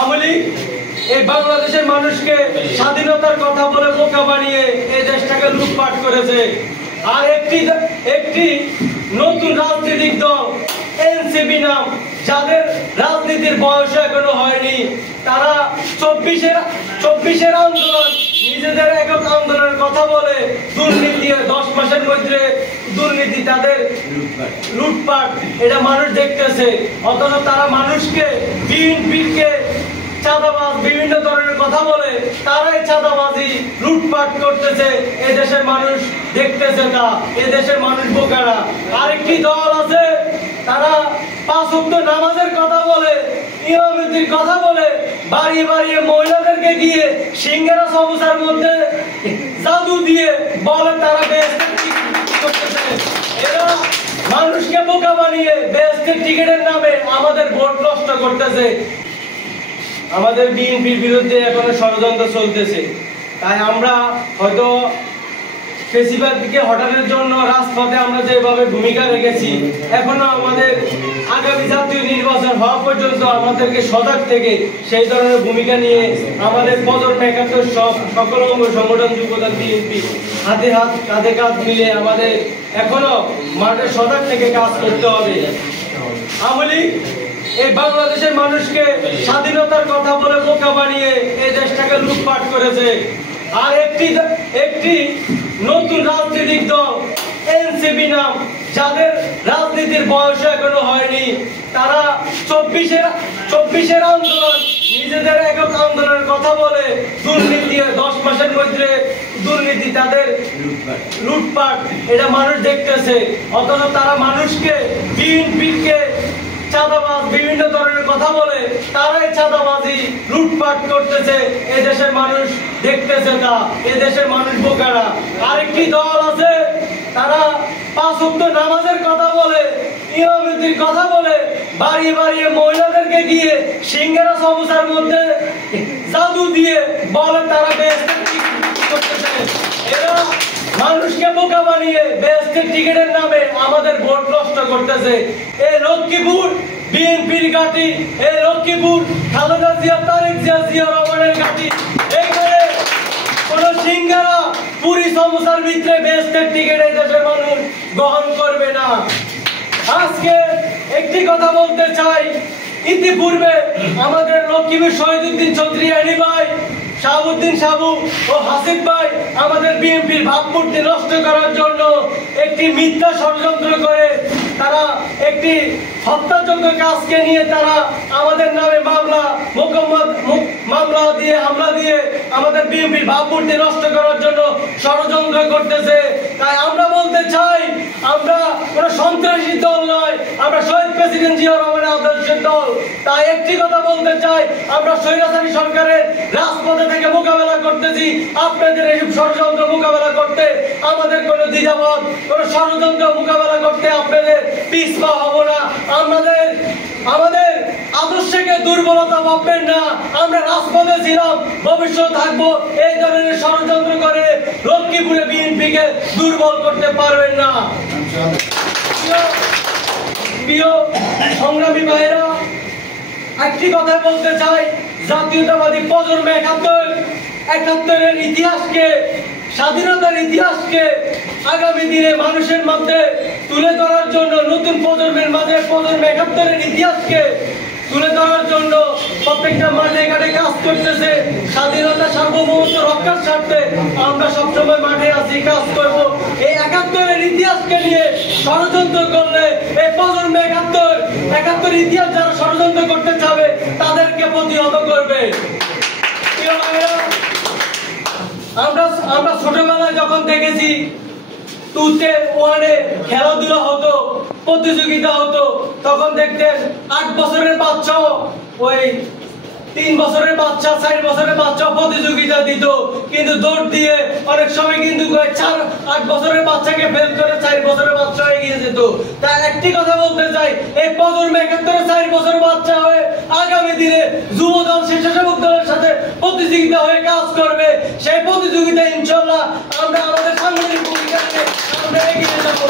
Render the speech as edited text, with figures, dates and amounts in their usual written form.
আমলি এই বাংলাদেশের মানুষকে স্বাধীনতার কথা বলে বোকা বানিয়ে এই দেশটাকে লুটপাট করেছে। আর একটি নতুন রাজনৈতিক দল এনসিপি নাম, যাদের রাজনীতির বয়স এখনো হয়নি, তারা চব্বিশের আন্দোলন, নিজেদের একক আন্দোলনের কথা বলে দুর্নীতি 10 মাসের মধ্যে দুর্নীতি, তাদের লুটপাট, এটা মানুষ দেখতেছে। অথচ তারা মানুষকে বিএনপিকে চাঁদাবাজ বিভিন্ন ধরনের কথা বলে তারাই চাঁদাবাজি লুটপাট করতেছে। এই দেশের মানুষ দেখতেছে না, এই দেশের মানুষ বোকারা। আরেকটি দল আছে, তারা 5 ওয়াক্ত নামাজের কথা বলে, ইমামতির কথা বলে, বাড়িয়ে বাড়িয়ে মহিলাদেরকে গিয়ে সিঙ্গারা সমস্যার মধ্যে জাদু দিয়ে বলে তারা বেহেশতের টিকিট করতেছে। এরা মানুষকে বোকা বানিয়ে বেহেশতের টিকিটের নামে আমাদের ভোট নষ্ট করতেছে। আমাদের বিএনপির বিরুদ্ধে এখনো ষড়যন্ত্র চলতেছে। তাই আমরা হয়তো ফেসিবাদকে হটানোর জন্য রাজপথে আমরা যেভাবে ভূমিকা রেখেছি, এখনো আমাদের আগামী জাতীয় নির্বাচন হওয়া পর্যন্ত আমাদেরকে সজাগ থেকে সেই ধরনের ভূমিকা নিয়ে আমাদের প্রজন্ম একাত্তর সকল অঙ্গ সংগঠন যুবদল বিএনপি হাতে হাত কাঁধে কাঁধ মিলে আমাদের এখনো মাঠে সজাগ থেকে কাজ করতে হবে। আমলি এই বাংলাদেশের মানুষকে স্বাধীনতার কথা বলে বোকা বানিয়ে এই দেশটাকে লুটপাট করেছে। আর একটি নতুন রাজনৈতিক দল এনসিপি নাম, যাদের রাজনীতির বয়স এখনো হয়নি, তারা চব্বিশের আন্দোলন, নিজেদের একক আন্দোলনের কথা বলে দুর্নীতি 10 মাসের মধ্যে দুর্নীতি, তাদের লুটপাট, এটা মানুষ দেখতেছে। অথচ তারা মানুষকে বিএনপিকে চাঁদাবাজ বিভিন্ন ধরনের কথা বলে তারাই চাঁদাবাজি লুটপাট করতেছে। এই দেশের মানুষ দেখতেছে না, এই দেশের মানুষ বোকারা। আরেকটি দল আছে, তারা 5 ওয়াক্ত নামাজের কথা বলে, ইমামতির কথা বলে, বাড়িয়ে বাড়িয়ে মহিলাদেরকে গিয়ে সিঙ্গারা সমস্যার মধ্যে জাদু দিয়ে বলে তারা বেহেশতের টিকিট করতেছে। এরা মানুষকে বোকা বানিয়ে বেহেশতের টিকিটের নামে আমাদের ভোট নষ্ট করতেছে। এই লক্ষ্মীপুর বিএনপির ঘাঁটি, এই লক্ষ্মীপুর খালেদা জিয়া, তারেক জিয়া রহমানের ঘাঁটি। এইখানে কোন সিঙ্গারা পুরি সমস্যার ভিতরে বেহেশতের টিকিট এই দেশের মানুষ গ্রহণ করবে না। আজকে একটি কথা বলতে চাই, ইতিপূর্বে আমাদের লক্ষ্মীপুর শহীদুদ্দিন চৌধুরী আনি ভাই, শাহাবুদ্দিন সাবু ও হাসিফ ভাই আমাদের বিএনপির ভাবমূর্তি নষ্ট করার জন্য একটি মিথ্যা ষড়যন্ত্র করে তারা একটি হত্যাযোগ্য কাজকে নিয়ে তারা আমাদের নামে মামলা দিয়ে হামলা দিয়ে আমাদের বিএনপির ভাবমূর্তি নষ্ট করার জন্য ষড়যন্ত্র করতেছে। তাই আমরা বলতে চাই, আমরা কোন সন্ত্রাসী দল নয়, আমরা শহীদ প্রেসিডেন্ট জিয়া রহমানের আদর্শের দল। তাই একটি কথা বলতে চাই, আমরা স্বৈরাচারী সরকারের রাজপথে থেকে মোকাবেলা করতেছি। আপনাদের এই ষড়যন্ত্র মোকাবেলা করতে আমাদের কোনো দ্বিধাবোধ, কোনো ষড়যন্ত্র মোকাবেলা করতে আপনাদের পিছপা হব না। আমাদের আদর্শকে দুর্বলতা ভাববেন না, আমরা রাজপথে ছিলাম, ভবিষ্যৎ থাকবো। এই ধরনের ষড়যন্ত্র করে লক্ষ্মীপুরে বিএনপিকে দুর্বল করতে পারবেন না। প্রিয় সংগ্রামী ভাইরা, একটি কথা বলতে চাই, জাতীয়তাবাদী প্রজন্ম একাত্তরের ইতিহাসকে, স্বাধীনতার ইতিহাসকে আগামী দিনে মানুষের মধ্যে তুলে ধরার জন্য, নতুন প্রজন্মের মাঝে প্রজন্ম একাত্তরের ইতিহাসকে তুলে ধরার জন্য প্রত্যেকটা মাঠে ঘাটে কাজ করতেছে। স্বাধীনতা সার্বভৌমত্ব রক্ষার স্বার্থে আমরা সবসময় মাঠে আছি, কাজ করব। এই একাত্তরের ইতিহাসকে নিয়ে ষড়যন্ত্র করলে এই প্রজন্ম একাত্তর ইতিহাস যারা ষড়যন্ত্র করতে চাবে তাদেরকে প্রতিহত করবে। আমরা ছোটবেলায় যখন দেখেছি 2-তে 1-এ খেলাধুলা হতো, প্রতিযোগিতা হতো, তখন দেখতেন 8 বছরের বাচ্চা, ওই 3 বছরের বাচ্চা, 4 বছরের বাচ্চা প্রতিযোগিতা দিত, কিন্তু দৌড় দিয়ে অনেক সময় কিন্তু 8 বছরের বাচ্চাকে ফেল করে 4 বছরের বাচ্চা হয়ে গিয়ে যেত। তাই একটি কথা বলতে চাই, এই প্রজন্ম 4 বছরের বাচ্চা হয়ে আগামী দিনে যুবদল, স্বেচ্ছাসেবক দলের সাথে প্রতিযোগিতা হয়ে কাজ করবে। সেই প্রতিযোগিতায় ইনশাআল্লাহ আমরা আমাদের সাংগঠনিক ভূমিকা নিয়ে আমরা এগিয়ে যাবো।